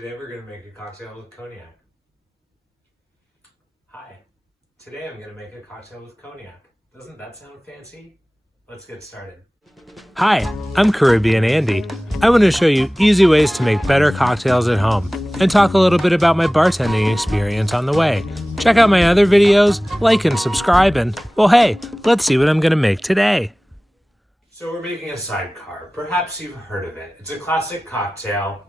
Today we're going to make a cocktail with cognac. Hi, today I'm going to make a cocktail with cognac. Doesn't that sound fancy? Let's get started. Hi, I'm Caribbean Andy. I want to show you easy ways to make better cocktails at home and talk a little bit about my bartending experience on the way. Check out my other videos, like and subscribe, and well hey, let's see what I'm going to make today. So we're making a Sidecar. Perhaps you've heard of it. It's a classic cocktail.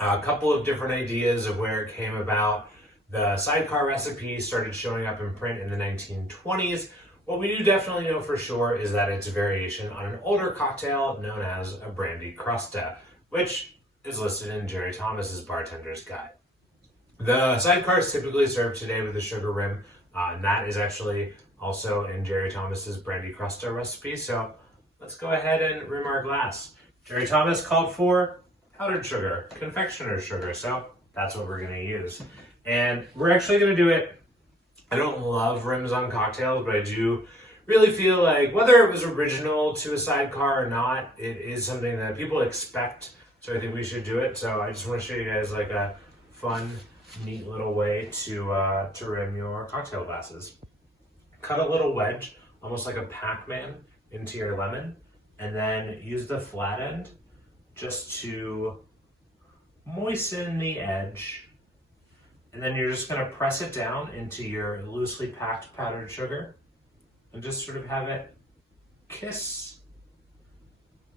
A couple of different ideas of where it came about. The Sidecar recipe started showing up in print in the 1920s. What we do definitely know for sure is that it's a variation on an older cocktail known as a Brandy Crusta, which is listed in Jerry Thomas's Bartender's Guide. The Sidecar is typically served today with a sugar rim, and that is actually also in Jerry Thomas's Brandy Crusta recipe. So let's go ahead and rim our glass. Jerry Thomas called for powdered sugar, confectioner's sugar, so that's what we're going to use. And we're actually going to do it. I don't love rims on cocktails, but I do really feel like whether it was original to a Sidecar or not, it is something that people expect, so I think we should do it. So I just want to show you guys like a fun, neat little way to rim your cocktail glasses. Cut a little wedge, almost like a Pac-Man, into your lemon, and then use the flat end just to moisten the edge. And then you're just going to press it down into your loosely packed powdered sugar and just sort of have it kiss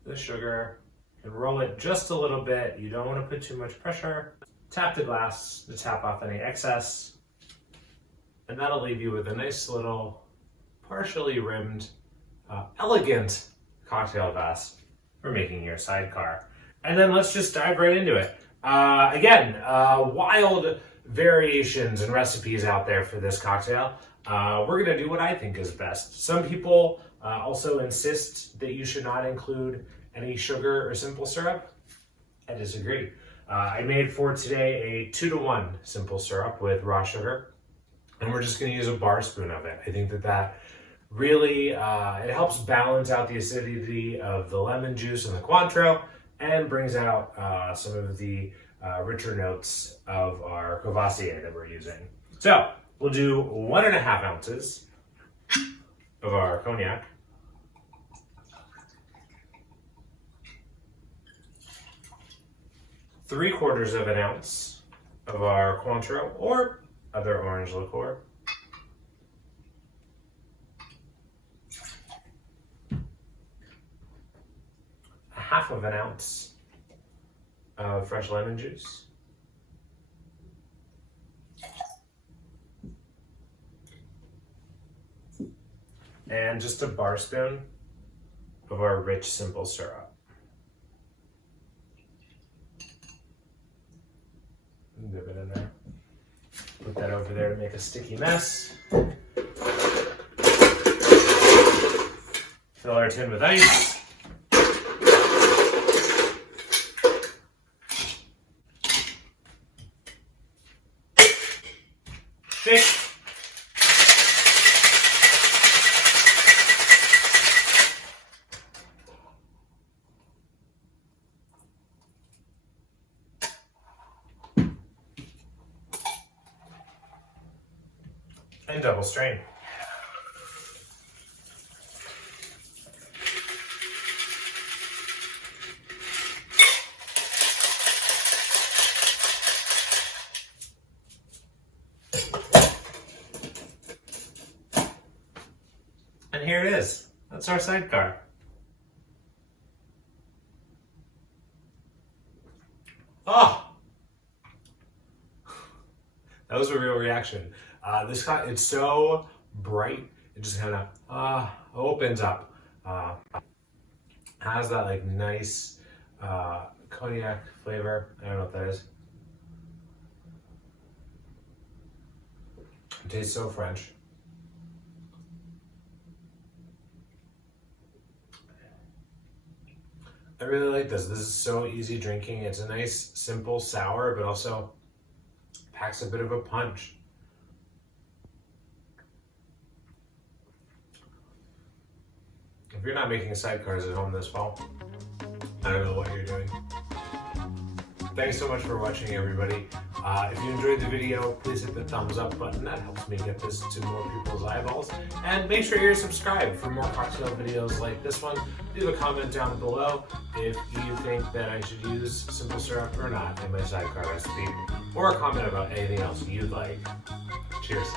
the sugar and roll it just a little bit. You don't want to put too much pressure. Tap the glass to tap off any excess. And that'll leave you with a nice little partially rimmed, elegant cocktail glass for making your Sidecar. And then let's just dive right into it. Wild variations and recipes out there for this cocktail. We're going to do what I think is best. Some people also insist that you should not include any sugar or simple syrup. I disagree. I made for today a 2-to-1 simple syrup with raw sugar, and we're just going to use a bar spoon of it. I think that really it helps balance out the acidity of the lemon juice and the Cointreau, and brings out some of the richer notes of our Courvoisier that we're using. So we'll do 1.5 ounces of our cognac, three-quarters of an ounce of our Cointreau or other orange liqueur, half of an ounce of fresh lemon juice, and just a bar spoon of our rich simple syrup. Dip it in there. Put that over there to make a sticky mess. Fill our tin with ice. Thick. And double strain. And here it is. That's our Sidecar. Oh! That was a real reaction. It's so bright, it just kind of opens up. Has that like nice cognac flavor. I don't know what that is. It tastes so French. I really like this. This is so easy drinking. It's a nice, simple sour, but also packs a bit of a punch. If you're not making Sidecars at home this fall, I don't know what you're doing. Thanks so much for watching, everybody. If you enjoyed the video, please hit the thumbs up button. That helps me get this to more people's eyeballs. And make sure you're subscribed for more cocktail videos like this one. Leave a comment down below if you think that I should use simple syrup or not in my sidecar recipe, or a comment about anything else you'd like. Cheers.